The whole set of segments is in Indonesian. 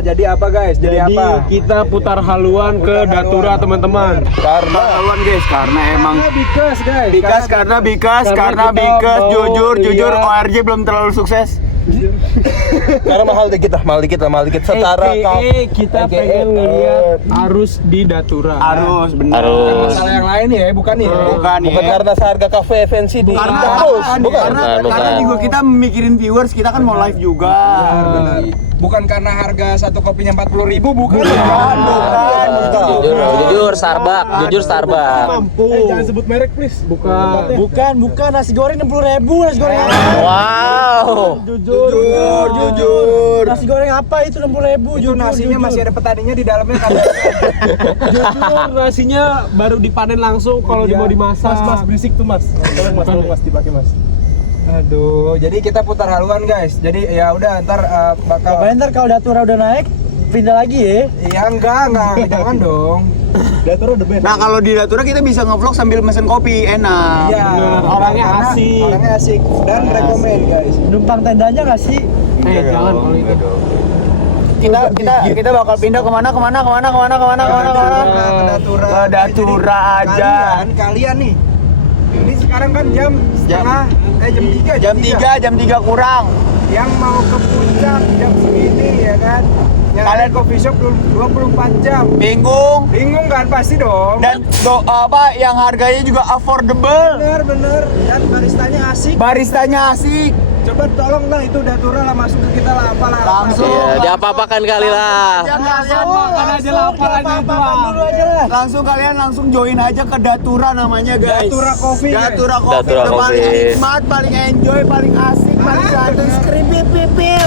Jadi apa guys? Jadi apa? Kita putar haluan ke Datura teman-teman. Karena haluan guys, karena emang Karena bikas, kita jujur lihat. ORJ belum terlalu sukses. Karena mahal dikit setara kita pengen ngeliat arus di Datura. Arus bener. Arus. Masalah yang lain ya, bukan nih. Bukan karena seharga kafe FNC di bukan. Bukan. Karena juga kita mikirin viewers, kita kan mau live juga. Bukan karena harga satu kopinya 40.000, bukan. Jujur Starbucks. Jangan sebut merek please. Bukan nasi goreng 60.000 nasi goreng. Wow. Jujur. Nasi goreng apa itu 60.000? Itu nasinya masih ada petaninya di dalamnya kan. Jujur nasinya baru dipanen langsung kalau mau dimasak. Mas berisik tuh mas. Tolong mas dipakai mas. Aduh, jadi kita putar haluan guys. Jadi ya udah ntar bakal. Ntar kalau Datura udah naik pindah lagi ya. Ya enggak, jangan dong. Datura udah best. Nah kalau di Datura kita bisa ngevlog sambil mesen kopi, enak. Iya. Orangnya asik. Orangnya asik dan rekomen guys. Numpang tendanya nggak sih? Jangan kalau itu. Kita bakal pindah kemana? Ke Datura aja. Kalian nih. Ini sekarang kan jam 3 kurang. Yang mau ke puncak jam segini ya kan. Yang kalian coffee shop 24 jam. Bingung kan pasti dong. Dan yang harganya juga affordable. Bener. Dan baristanya asik. Coba tolonglah itu Datura lah masuk ke kita lah apalah. Langsung. Iya, diapa-apakan kali lah. Langsung kalian join aja ke Datura namanya guys. Datura Coffee. Datura Paling Coffee. nikmat, paling enjoy, paling asik, paling santai, skripip pipil.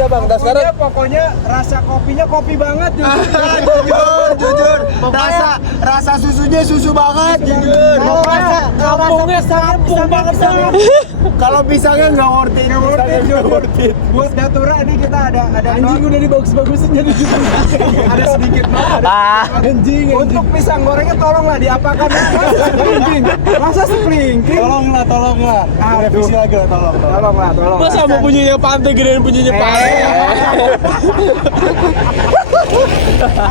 udah bang. Sekarang pokoknya rasa kopinya kopi banget jujur. Rasa susunya susu banget jujur. Kampungnya sampung banget sama. Kalau pisangnya nggak worth it. Buat Datura ini kita ada Anjing udah dibagus-bagusin jadi gitu. ada sedikit Anjing. Untuk pisang gorengnya tolonglah diapakan. Masa seplingking? Tolonglah. Revisi lagi lah tolong. Masa mau punyanya pantai gedein punyanya pantai.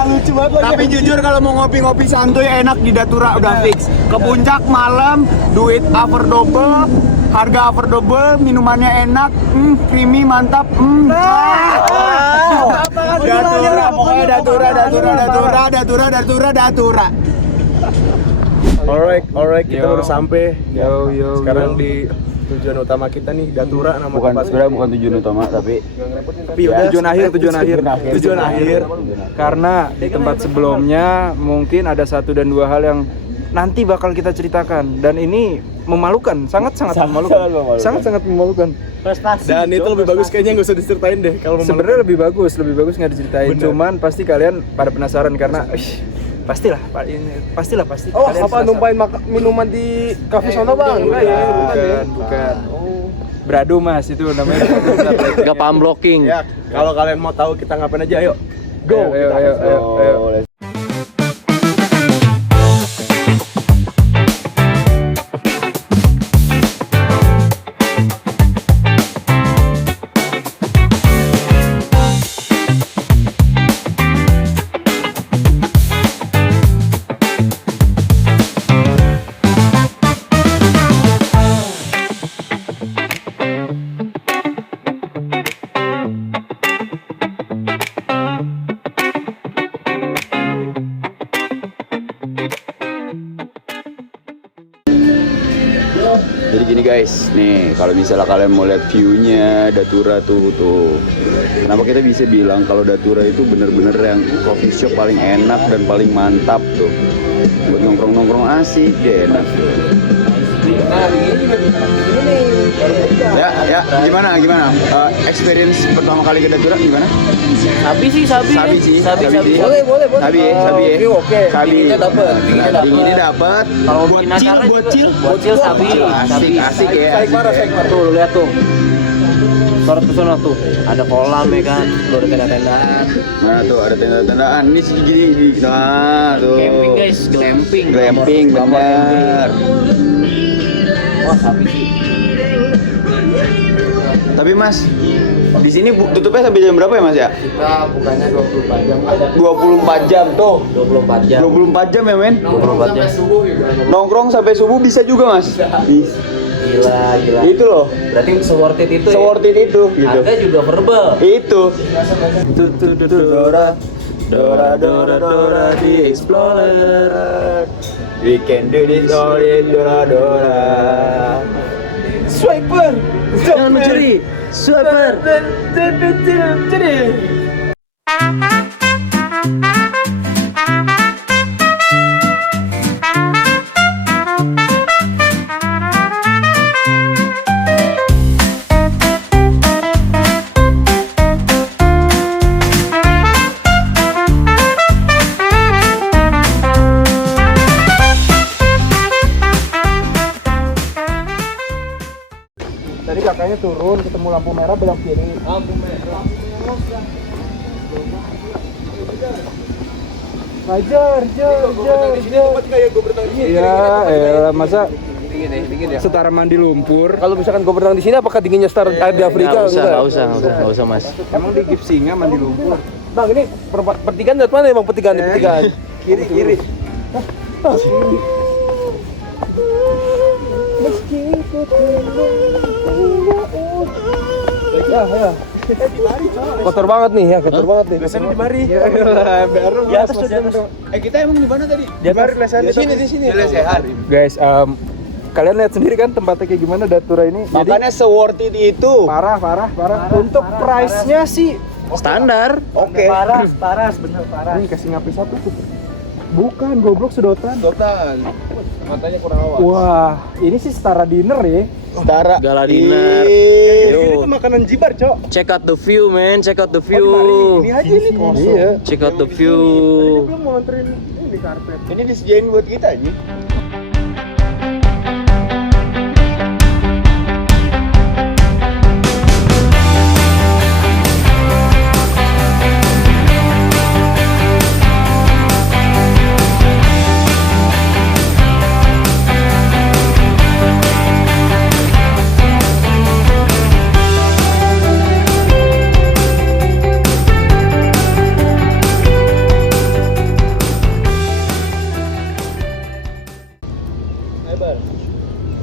Lucu banget lagi. Tapi jujur kalau mau ngopi-ngopi santuy enak di Datura udah fix. Ke puncak malam, duit affordable, harga affordable, minumannya enak, creamy, mantap. Datura, pokoknya Datura. Alright, kita baru sampai. Yo. Sekarang di tujuan utama kita nih Datura nama Sebenarnya bukan tujuan utama tapi Tujuan akhir. Karena di tempat sebelumnya mungkin ada 1 dan 2 hal yang nanti bakal kita ceritakan dan ini memalukan, sangat memalukan. Prestasi. Dan itu lebih bagus kayaknya nggak usah diceritain deh kalau Sebenarnya lebih bagus nggak diceritain. Bener. Cuman pasti kalian pada penasaran karena pastilah. Oh, Kalian apa penasaran. numpain minuman di kafe sono bang? Enggak ya, Bukan. Brado mas itu namanya. Gak paham blocking. Ya, kalau kalian mau tahu kita ngapain aja, ayo. Go. Ayo. jadi gini guys, nih kalau misalnya kalian mau lihat view-nya Datura tuh. Kenapa kita bisa bilang kalau Datura itu bener-bener yang coffee shop paling enak dan paling mantap tuh. Buat nongkrong-nongkrong asik deh enak. Nah, ini Ya, gimana? Experience pertama kali ke Datura gimana? Sabi sih. Sabi. Boleh. Sabi. Oke. Sabi. Dinginnya dapat. Kalau buat chill sabi. Asik ya. Tuh, lu lihat tuh. Sorot ke sana tuh. Ada kolam ya kan. Tuh ada tenda-tendaan. Mana tuh ada tenda-tendaan. Ini sih gini. Nah, tuh. Camping guys, glamping. Glamping bener. Wah, sabi sih. Tapi Mas, di sini tutupnya sampai jam berapa ya Mas ya? Kita bukannya 24 jam. 24 jam tuh. 24 jam. 24 jam ya men? 24 jam. Nongkrong sampai subuh bisa juga Mas? Gila. Itu loh. Berarti se-worth it itu ya? Se-worth it itu gitu. Harga juga verbal. Itu. Dora the Explorer. We can do this all in Dora. Swiper. Jangan mencuri. Swiper. Tadi kakaknya turun ketemu lampu merah belok kiri. Hajar. Iya, masa Dingin ya. setara mandi lumpur. Kalau misalkan gue berenang di sini, apakah dinginnya setara di Afrika? Nggak usah mas. Emang di Gipsinga mandi lumpur. Bang, ini pertigaan dari mana emang pertigaan? Kiri. Ya. Kotor banget nih. Lesannya di mari. Baru Di atas Kita emang di mana tadi? Di mari lesannya. Di sini. Lesehan. Guys, kalian lihat sendiri kan tempatnya kayak gimana Datura ini. Jadi Makanya se-worth it itu. parah. Untuk price-nya sih Standar. Oke. Paras, bener paras. Nih kasih ngapain satu tuh. Bukan, goblok sedotan. Matanya kurang awas. Wah, ini sih setara dinner ya. Setara. Gala dinner. Ini tuh makanan jibar, Cok. Check out the view, man. Check out the view. Ini aja nih kosong. Iya. Check out the view. Belum mau nganterin ini karpet. Ini disediain buat kita aja.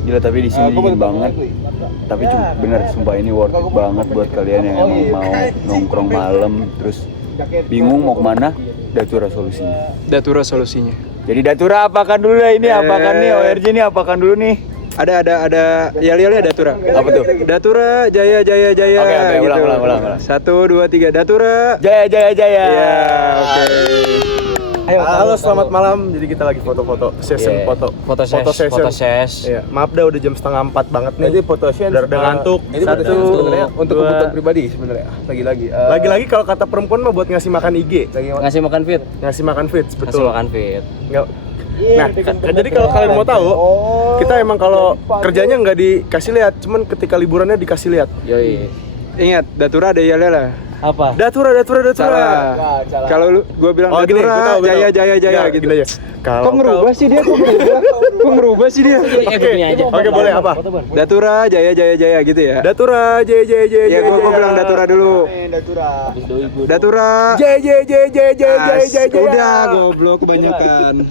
Gila tapi di sini dingin banget. Tapi bener sumpah ini worth it banget buat kalian yang emang mau nongkrong malam terus bingung mau kemana. Datura solusinya. Jadi Datura apakan dulu ya ini? Apakan nih ORJ nih apakan dulu nih? Ada yel-yelnya Datura. Apa tuh? Datura Jaya. Oke, ulang. 1, 2, 3 Datura. Jaya. Iya, oke. Ayo, halo selamat malam. Jadi kita lagi foto-foto session foto. Foto ses. Iya, maaf dah udah jam 3:30 banget nih. Jadi foto session udah ngantuk. Ini Satu, sebenarnya untuk kebutuhan pribadi sebenarnya. Lagi-lagi kalau kata perempuan mah buat ngasih makan IG. Ngasih makan fit. Ngasih makan feeds, Ngasih betul. makan fit. Nggak. Nah, jadi kalau kalian mau tahu, kita emang kalau kerjanya nggak dikasih lihat, cuman ketika liburannya dikasih lihat. Yoi. Ingat, Datura ada yelnya lah. Apa? Datura. Salah. Kalau gua bilang Oh, gini, gua Datura, tahu. Jaya Nggak, gitu. gini aja. Kok ngerubah sih dia? Kok ngerubah sih dia? Oke, boleh apa? Datura, Jaya gitu ya. Datura, Ya gua bilang Datura dulu. Datura. Udah, goblok kebanyakan.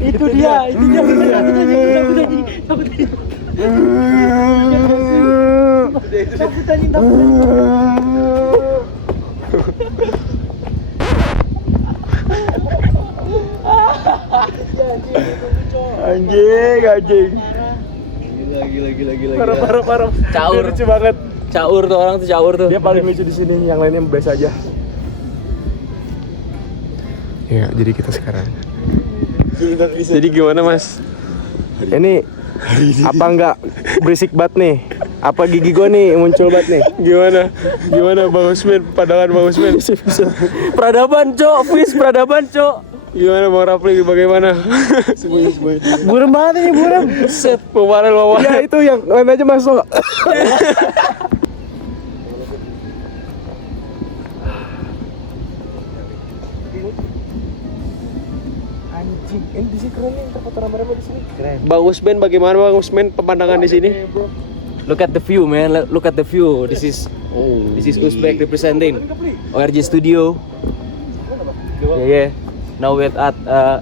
Itu dia. Anjing. Gila. Parah. Caur. Dia lucu banget. Caur tuh orang tuh, caur tuh. Dia paling lucu di sini, yang lainnya biasa aja. Ya, jadi kita sekarang. Jadi gimana, Mas? Ini apa enggak berisik banget nih? Apa gigi gua nih muncul banget nih? Gimana Bang Usmin? Pandangan Bang Usmin? Peradaban, Cok. Fis peradaban, Cok. Gimana Bang Rapli, bagaimana? Burem banget ini, burem. Set. Kemarin ya itu yang lain aja masuk. Anjing, ini di sini keren nih, foto rame-rame di sini. Keren. Bang Usmin, bagaimana Bang Usmin pemandangan di sini? Look at the view, man. Look at the view. This is Uzbek representing ORG Studio. Yeah. Now we're at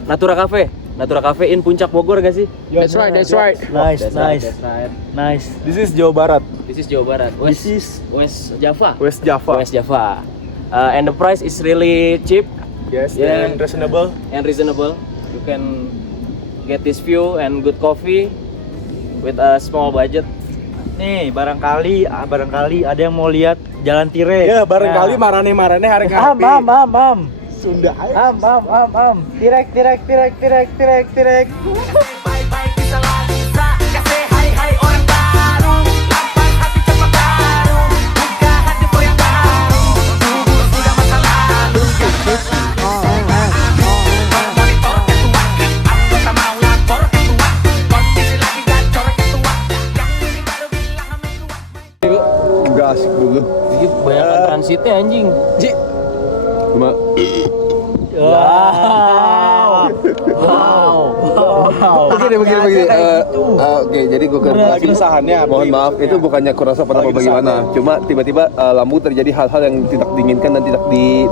Natura Cafe. Natura Cafe in Puncak Bogor gak sih? That's right. Nice. That's right. Nice. This is Jawa Barat. This is Jawa Barat. This is West Java. West Java. West Java. And the price is really cheap Yes, Yeah. and reasonable. and reasonable. You can get this view and good coffee with a small budget. nih, barangkali ada yang mau lihat Jalan Tire. Ya, barangkali marane hari Am. Sunda. Am. Tirek. Baik-baik bisa lah bisa kasih hai orang baru lapas hati cepat baru buka hati for yang baru kubur sudah masa lalu monitor ketua aku tak mau lapor ketua kondisi lagi gacor ketua yang ini baru bilang sama tua. Enggak asik dulu. Ini banyak transitnya anjing. Cuma Begini. Oke, jadi gue lagi kesahannya. mohon maaf, itu bukannya kurasa pada apa bagaimana. Cuma tiba-tiba lambung terjadi hal-hal yang tidak diinginkan dan tidak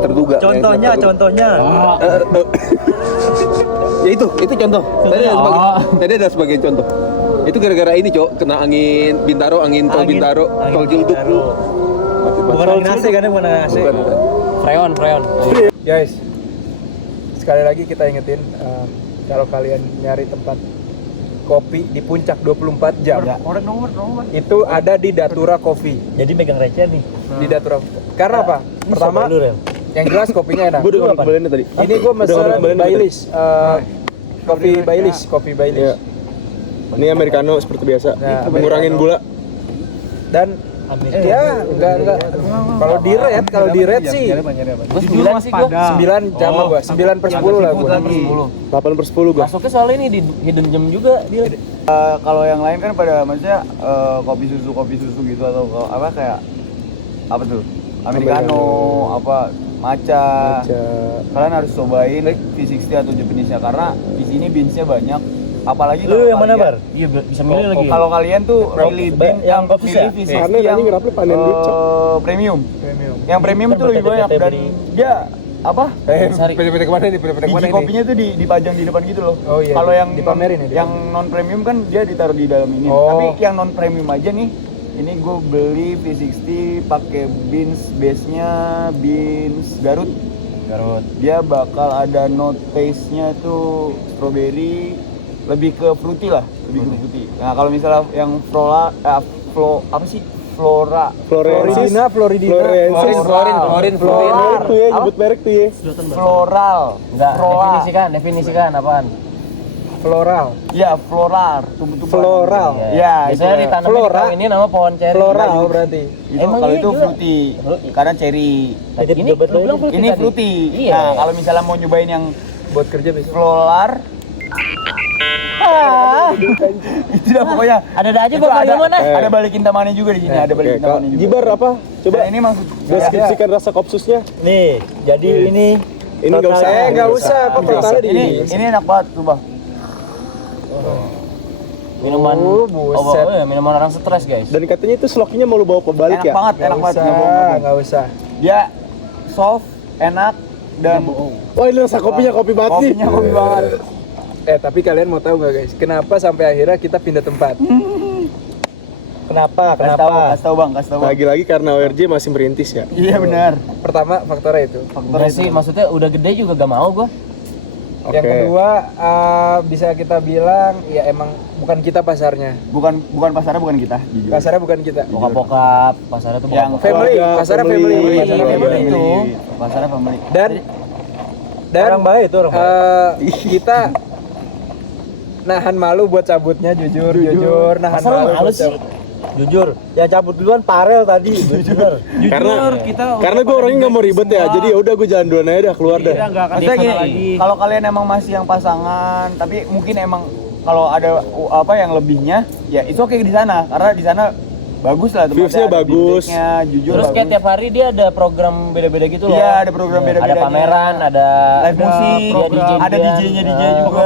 terduga. Contohnya. Ya itu contoh. Tadi ada sebagian contoh. Itu gara-gara ini, Cok, kena angin Bintaro, tol Bintaro, tol Ciledug lu. Bukan angin AC kan, bukan angin AC. Bukan. Freon. Guys, sekali lagi kita ingetin kalau kalian nyari tempat kopi di puncak 24 jam Nomor. itu ada di Datura Coffee. Jadi megang receh nih. Di Datura. Karena apa? Pertama, yang jelas kopinya enak. gue udah ngobrolin tadi. Ini gue mesen Baileys, kopi Baileys. Iya. Ini americano seperti biasa. Nah, Ngurangin gula. Dan ya enggak. Kalau di red sih Gue 9 sih gue. 9 sama gua, 9/10 lah gua. 8/10 gue. Masuknya soalnya ini di hidden gem juga dia. Kalau yang lain kan pada maksudnya kopi susu gitu atau apa kayak apa tuh? Americano, apa matcha. Kalian harus cobain V60 atau Japanese-nya karena di sini beans-nya banyak. Apalagi Lu yang mana, kalian- Bar? Iya, bisa milih lagi. Kalau kalian tuh pilih bean yang kopis ya? pilih Panen, V60 yang anjing, rapnya panen dicok. premium. Yang premium tuh lebih banyak dan dia apa? PT kemana nih? Biji kopinya tuh dipajang di depan gitu loh. Oh iya, Kalau yang dipamerin ya, yang non premium kan dia ditaruh di dalam ini. Oh. Tapi yang non premium aja nih, ini gue beli V60 pakai beans base-nya beans Garut. Dia bakal ada note taste-nya tuh strawberry, lebih ke fruity lah, Nah kalau misalnya yang Flora, Floridina. Florin. Tuh ya, nyebut merek tuh ya. Floral. Enggak, Floral. definisikan apaan? Floral. Ya, floral, tumbuh-tumbuhan. Floral. Ya, Biasanya itu. ditanam Flora. ini nama pohon ceri. Floral berarti. Itu Emang kalau iya itu juga? fruity, karena cherry. Ini lu bilang fruity Ini tadi. fruity. Iya. Nah, kalau misalnya mau nyobain yang Buat kerja besok. floral, itu dah pokoknya. Ada aja Itu gua paling mana? ada balikin tamannya juga di sini, ada balikin tamannya juga. Jibar apa? Coba Nah, ini maksud deskripsikan rasa kopsusnya. Nih, jadi ini Ini nggak usah. Nggak usah, apa Nggak usah. totalnya di ini enak banget tuh, Bang. Minuman buset. minuman orang stres, guys. Dan katanya itu slokinya mau lu bawa kebalik Enak ya? banget, enak banget. Nggak bohong. Nggak usah. Dia soft, enak dan Wah, ini rasa kopinya kopi banget nih. kopinya kopi banget. Tapi kalian mau tahu nggak guys, kenapa sampai akhirnya kita pindah tempat? kenapa? Kasih tahu Bang. Lagi-lagi karena ORJ masih merintis ya. Iya benar. Pertama faktornya itu. Enggak sih, maksudnya udah gede juga gak mau gua. Yang kedua bisa kita bilang ya emang bukan kita pasarnya. Bukan pasarnya, bukan kita, jujur. Pasarnya bukan kita. Bokap-bokap, pasarnya tuh Yang bokap. Family, pasarnya family. Pasarnya family itu. Pasarnya family. Dan Orang baik itu orang baik. kita nahan malu buat cabutnya jujur nahan Masa lu malu malu buat sih? cabut. Jujur, yang cabut duluan Parel tadi. Jujur. Karena gue orangnya nggak mau ribet ya, jadi ya udah gue jalan duluan aja dah, keluar dah. Maksudnya gini, kalau kalian emang masih yang pasangan, tapi mungkin emang kalau ada apa yang lebihnya, ya itu oke di sana, karena di sana bagus lah tempatnya. Viewsnya ada bagus. feedbacknya, jujur Terus kayak bagus. tiap hari dia ada program beda-beda gitu loh. Iya, ada program beda-beda. Ada pameran, ada live musik, ada DJ-nya juga.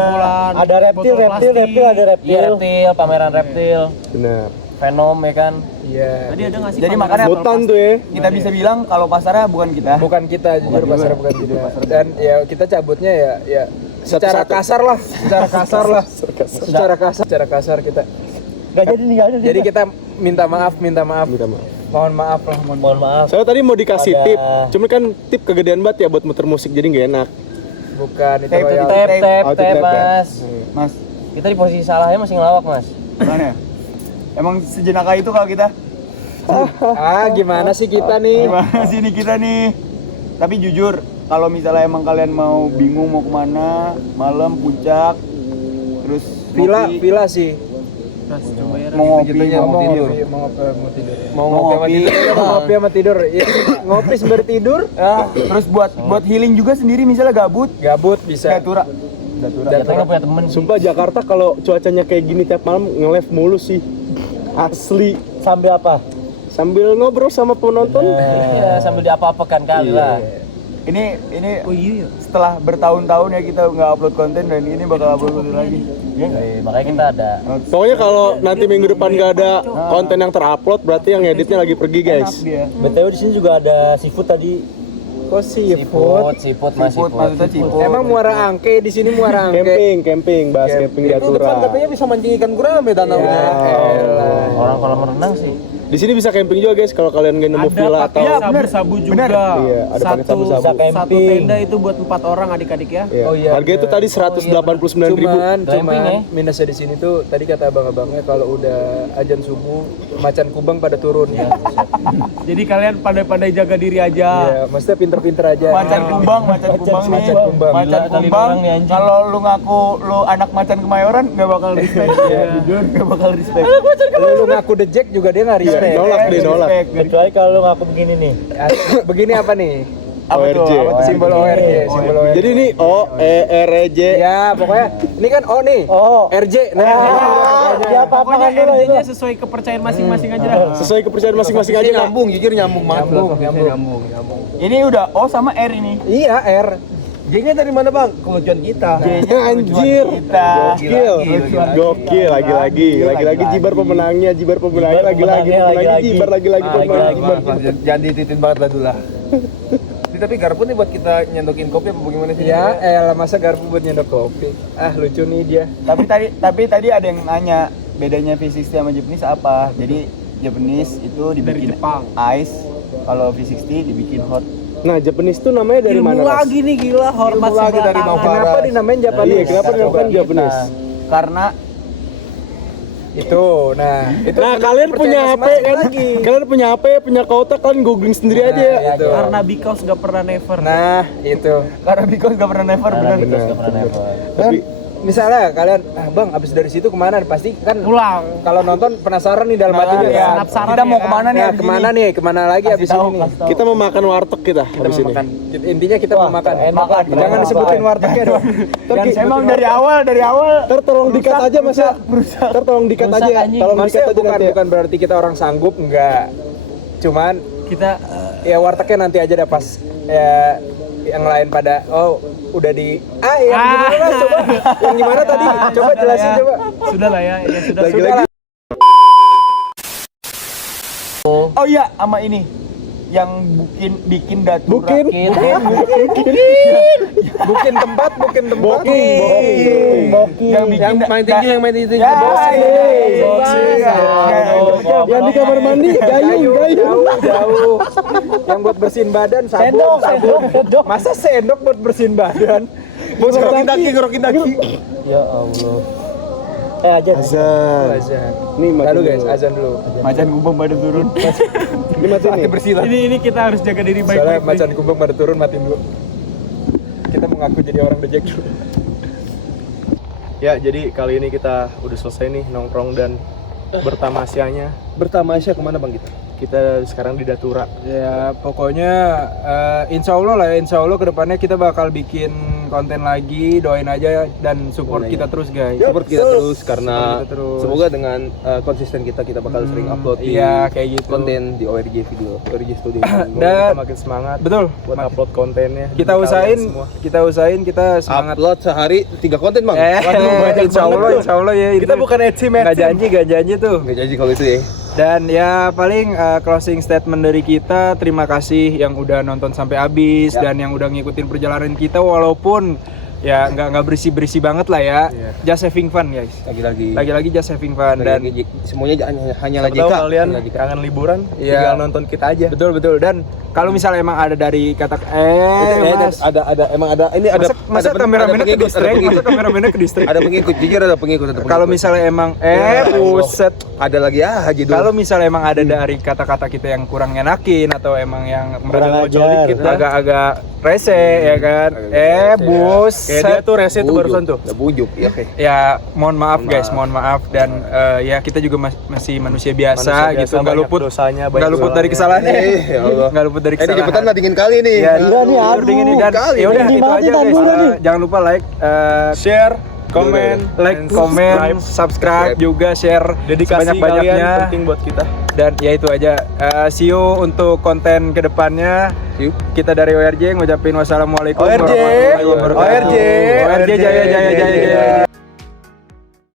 Ada reptil, ada reptil. reptil, pameran reptil, Benar. Venom ya kan. Iya. Jadi makanya Mutan tuh ya. kita bisa bilang kalau pasarnya bukan kita. Bukan kita jujur pasarnya bukan kita. Dan ya kita cabutnya ya secara kasar lah, secara kasar kita. Gak jadi nih, Jadi kita minta maaf. Minta maaf. Mohon maaf lah, Mohon maaf. Saya tadi mau dikasih Ada- tip, cuman kan tip kegedean banget ya buat muter musik jadi nggak enak. Bukan itu Tape, royal. tape. Oh, Tep, tep, Mas. Mas, Kita di posisi salahnya masih ngelawak, Mas. gimana ya? Emang sejenaka itu kalau kita? Gimana sih kita nih? Gimana sih nih kita nih? Tapi jujur, kalau misalnya emang kalian mau bingung mau kemana, malam puncak, terus ngopi, Villa sih. mau ngopi, Mau mau tidur. tidur. Mau Mau ngopi. ngopi sama tidur. Ya, ngopi sembari tidur. Ya, terus buat healing juga sendiri, misalnya gabut, Gabut bisa. datura. Kita nggak punya temen sih. Sumpah Jakarta kalau cuacanya kayak gini tiap malam nge-live mulu sih. Asli. Sambil apa? Sambil ngobrol sama penonton. Iya, sambil diapa-apakan kali lah. Ini setelah bertahun-tahun ya kita nggak upload konten dan ini bakal upload konten lagi. Makanya kita ada. Pokoknya kalau nanti minggu depan nggak ada konten yang terupload, berarti yang editnya lagi pergi guys. Dia. BTW di sini juga ada seafood tadi. Kok seafood? Siput, Mas, Siput, maksudnya ciput. Emang muara angke di sini muara angke. Camping, bahas camping di Atura. bisa mancing ikan gurame tanahnya. Orang kolam renang sih. Di sini bisa camping juga guys kalau kalian nggak nemu villa atau sabu-sabu juga. Iya, ada pakai sabu-sabu. Satu tenda itu buat 4 orang adik-adik ya. Iya. Oh iya, Harga itu tadi 189.000. Cuman minusnya di sini tuh tadi kata abang-abangnya kalau udah azan subuh macan kubang pada turun. Jadi kalian pandai-pandai jaga diri aja. Iya, maksudnya pinter-pinter aja. Macan kumbang nih. Macan kumbang. Macan kumbang. Kalau lu ngaku lu anak macan Kemayoran nggak bakal respect. Jujur nggak bakal respect. Lu ngaku The Jack juga dia nggak respect. Nolak deh, nolak. Kecuali kalau ngaku begini nih. Begini apa nih? Apa tuh? ORJ. Apa tuh? Simbol ORJ, simbol ORJ. Jadi ini O E R E J. Ya, pokoknya ini kan O nih. Oh. RJ. Nah, Ya apa-apa Pokoknya kan dulu itu. intinya sesuai kepercayaan masing-masing aja dah. Sesuai kepercayaan masing-masing aja. Nyambung, jujur nyambung banget. nyambung. Ini udah O sama R ini. Iya, R. J-nya dari mana bang? Kelucuan kita. Anjir. Kita. Gokil lagi jibar pemenangnya, lagi-lagi jibar lagi-lagi pemenangnya. Jangan dititin banget lah dulu lah. Tapi garpu nih buat kita nyendokin kopi apa bagaimana sih? Ya, elah masa garpu buat nyendok kopi. Ah, lucu nih dia. Tapi tadi ada yang nanya bedanya V60 sama Japanese apa? Jadi Japanese itu dibikin ice, kalau V60 dibikin hot. Nah, Japanese tuh namanya dari mana, Mas? Lagi nih gila, hormat Ilmu lagi sebelah dari tangan. Nova. Kenapa dinamain Japanese? Iya, kenapa dinamakan Japanese? Karena Itu, nah, itu Nah, kalian punya HP kan? Kalian punya HP, punya kauta, kalian googling sendiri aja. itu. Karena because gak pernah never. Nah, itu. karena because gak pernah never benar. Kan misalnya kalian, Bang, abis dari situ kemana? Pasti kan Pulang. kalau nonton penasaran nih dalam hatinya. Ya, Penasaran kita ya mau kan? kemana nih? Ya, abis kemana ini? nih? Kemana lagi abis ini nih? Kita mau makan warteg kita habis ini. Intinya kita mau makan. Makan. Jangan disebutin wartegnya dong. Emang dari awal Ntar tolong dikat aja Mas ya. Ntar tolong dikat aja. Tolong dikat Maksudnya aja nanti. bukan berarti kita orang sanggup, enggak. Cuman Kita ya wartegnya nanti aja dah pas ya yang lain pada udah di yang gimana Mas? Coba yang gimana tadi? Coba jelasin coba. sudah lah ya sudah. Lagi-lagi Oh iya, sama ini yang bikin datura. Bukin tempat. Yang main tinggi yang main tinggi. Ya, yang di kamar mandi gayung. Jauh. Yang buat bersihin badan sabun. Masa sendok buat bersihin badan? Bos ngerokin daki. Ya Allah. Azan. Nih Lalu guys, azan dulu. Macan kumbang pada turun. Ini mati nih. Bersih lah. Ini kita harus jaga diri Soalnya baik-baik. macan kumbang pada turun, matiin dulu. Kita mengaku jadi orang dejek dulu. Ya, jadi kali ini kita udah selesai nih nongkrong dan bertamasyanya. Bertamasya kemana bang kita? Kita sekarang di Datura. Ya pokoknya insya Allah lah ya, insya Allah kedepannya kita bakal bikin konten lagi, doain aja dan support Doain kita aja. terus guys. Support kita terus karena Support kita terus. semoga dengan konsisten kita bakal sering upload di Iya kayak gitu. konten di ORJ video, ORJ Studio. Dan- kita makin semangat Betul. buat upload kontennya. Kita Di usahain, kalian semua. kita semangat. Upload sehari 3 konten bang. Insya Allah ya. Kita bukan nggak janji tuh. Nggak janji kalau itu ya. Dan ya paling closing statement dari kita, terima kasih yang udah nonton sampai habis dan yang udah ngikutin perjalanan kita walaupun ya nggak berisi banget lah ya. Just having fun guys. Lagi-lagi just having fun dan semuanya hanya Siapa tahu kalian kangen liburan, Iya. tinggal nonton kita aja. betul dan kalau misalnya emang ada dari kata Mas, masa kameramennya ke distract, masa kameramennya ke distract. ada pengikut, jujur ada pengikut. Kalau misalnya emang buset. ada lagi aja dulu. Kalau misalnya emang ada dari kata-kata kita yang kurang enakin atau emang yang merasa dikit agak-agak rese ya kan. Kayak dia tuh rese tuh barusan tuh. Udah bujuk, ya oke. Ya mohon maaf guys, mohon maaf dan ya kita juga masih manusia biasa gitu, nggak luput dosanya, nggak luput dari kesalahannya. Ya Allah. Nggak luput dari Ini kesalahan. cepetan lah dingin kali nih. Ya, dingin nih dan ya udah itu aja guys. Jangan lupa like, Share, komen, subscribe juga share dedikasi sebanyak-banyaknya. kalian penting buat kita. Dan ya itu aja. See you untuk konten kedepannya. See you. Kita dari ORJ ngucapin wassalamualaikum ORJ, warahmatullahi wabarakatuh. ORJ, ORJ jaya jaya jaya jaya.